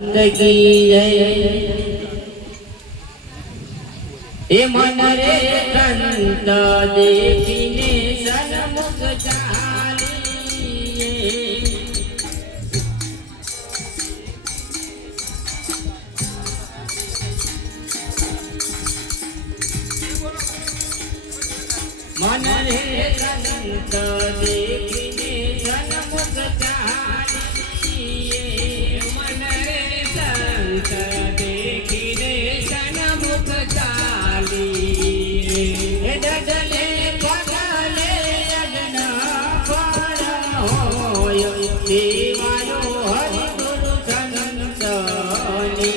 की ए मन रे कंत देखीने सन्मुख चालिए मन रे कंत देखीने सन्मुख चालिए मन रे कंत देखीने सन्मुख चालिए डगले पगले यज्ञ फल होय देवायो हरि गुरु संतनी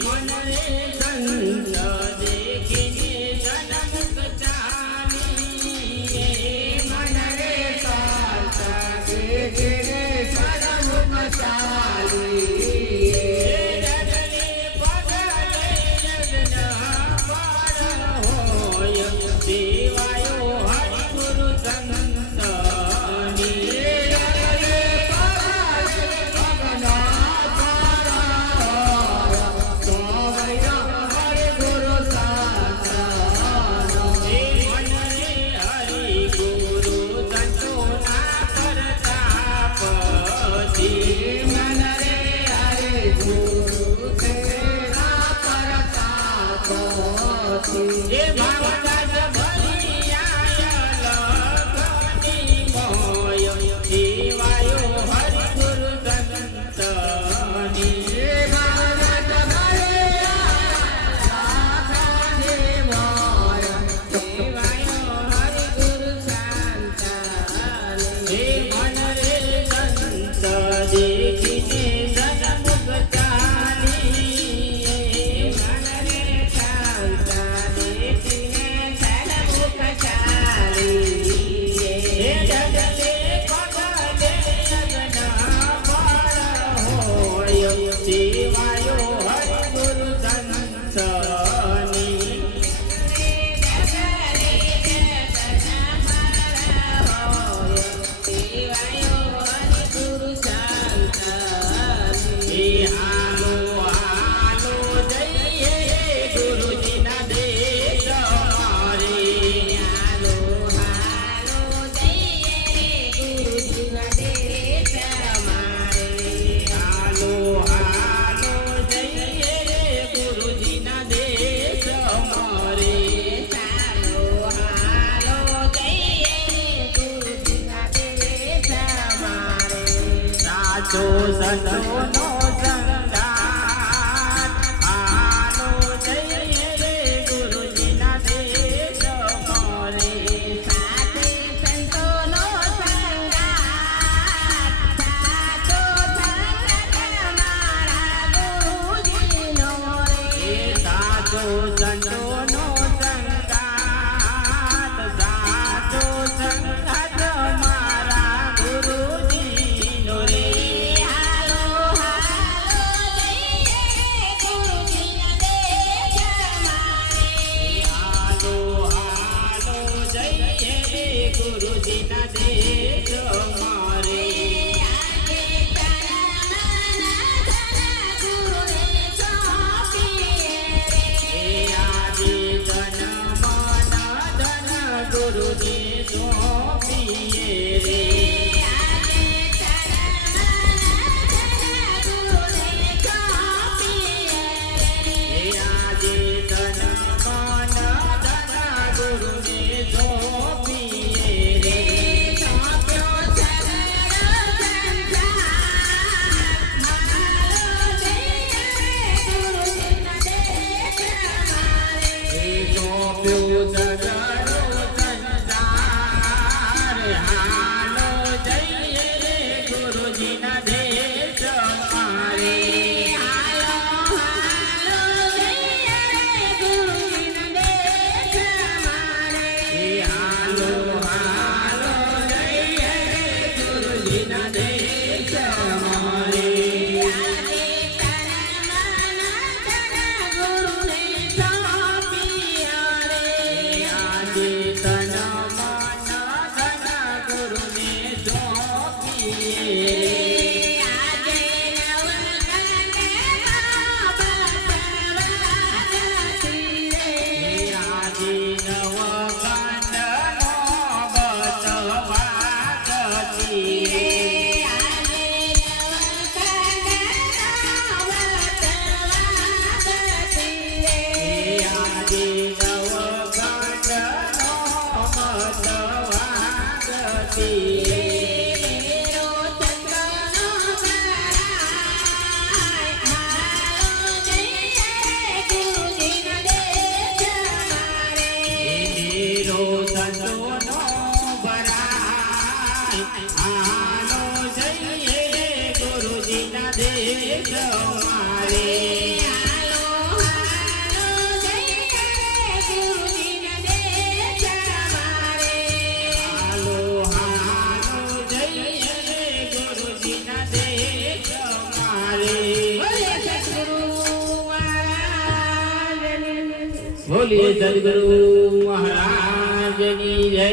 મન રે સંત દેખીને સન્મુખ ચાલી મન રે સંત દેખીને સન્મુખ ચાલી ડગલે પગલે યજ્ઞ ફળ હોય દેવાયો હરિ ગુરુ સંતની એ ભાવદાસ ભરિયા લખની મોય દેવાયો હરિ ગુરુ સંતની એ ભાવદાસ ભરિયા લખની મોય દેવાયો હરિ ગુરુ સંતની એ મન રે સંત દેખીને સન્મુખ ચાલી મન રે સંત દેવાયો હરિ ગુરુ સંતની હાલો હાલો જઈએ ગુરુજીના દેશ મારે હાલો હાલો જઈએ ગુરુજીના દેશ મારે હાલો હાલો જઈએ ગુરુજીના દેશ મારે હાલો હાલો જઈએ ગુરુજીના દેશ મારે સાચો સંતોનો સંગાત હાલો જઈએ રે ગુરુજીના દેશ મારે સાથે સંતોનો સંગાત સાચો સંગત મારા ગુરુજીનો રે સાચો સંતોનો સંગાત સાચો સંગત મારા ગુરુજીનો રે હાલો હાલો જઈએ ગુરુજીના દેશ મારે હાલો હાલો જઈએ ગુરુજીના દેશ મારે આજે તન મન ધન ગુરુને સોંપીએ રે આજે તન મન ધન ગુરુને સોંપીએ રે આજે તન મન ધન ગુરુને સોંપીએ રે સોંપ્યો બોલીએ સદગુરુ મહારાજની જય